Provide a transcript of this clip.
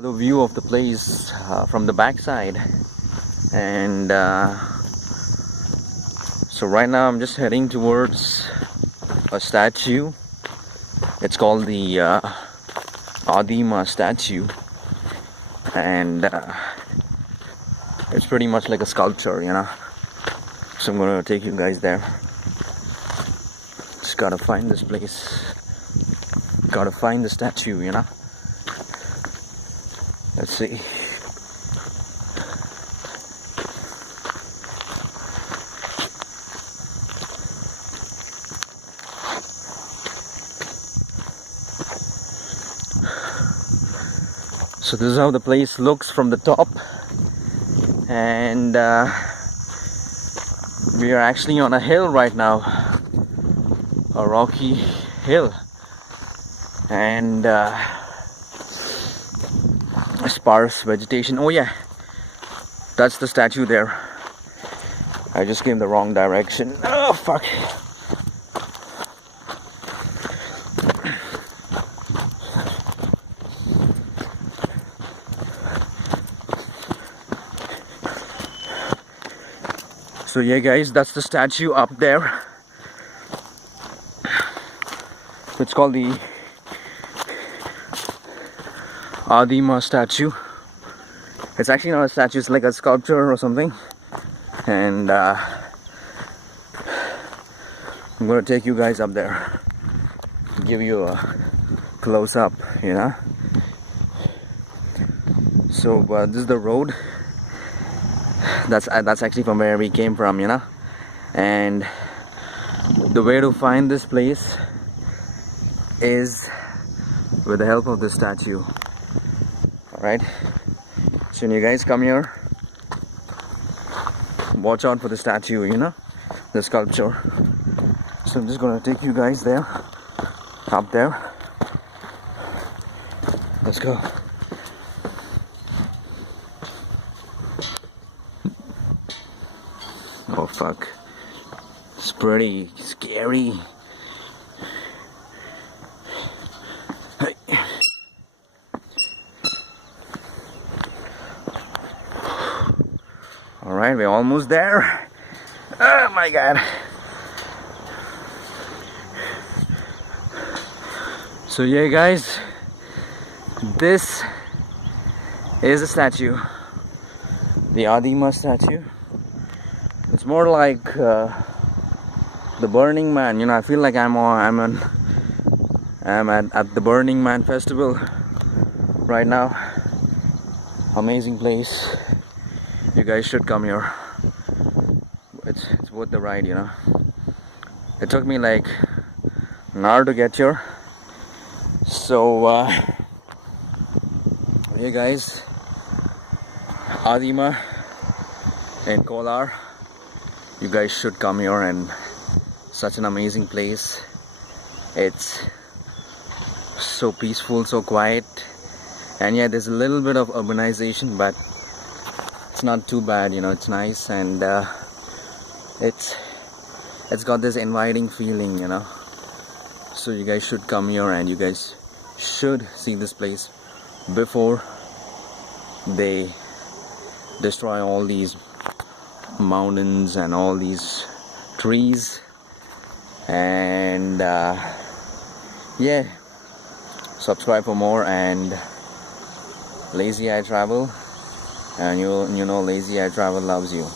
The view of the place from the backside, and so right now I'm just heading towards a statue. It's called the ADIMA statue, and it's pretty much like a sculpture, you know. So I'm gonna take you guys there. Just gotta find this place, gotta find the statue, you know. Let's see. So this is how the place looks from the top, and we are actually on a hill right now, a rocky hill, and sparse vegetation. Oh yeah, that's the statue there. I just came the wrong direction. Oh fuck. So yeah guys, that's the statue up there. It's called the ADIMA statue. It's actually not a statue, it's like a sculpture or something. And I'm gonna take you guys up there, give you a close-up, you know. So this is the road. That's actually from where we came from, you know. And the way to find this place is with the help of the statue. Alright, so when you guys come here, watch out for the statue, you know, the sculpture. So I'm just gonna take you guys there, up there. Let's go. Oh fuck, it's pretty scary. Hey. Alright, we're almost there. Oh my god. So yeah guys, this is a statue, the ADIMA statue. It's more like the Burning Man, you know. I feel like I'm at the Burning Man festival right now. Amazing place. You guys should come here. It's worth the ride, you know. It took me like an hour to get here. So hey guys, ADIMA in Kolar. You guys should come here, and such an amazing place. It's so peaceful, so quiet, and yeah, there's a little bit of urbanization, but it's not too bad, you know. It's nice, and it's got this inviting feeling, you know. So you guys should come here, and you guys should see this place before they destroy all these mountains and all these trees. And yeah, subscribe for more. And Lazy Eye Travel, and you know Lazy Eye Travel loves you.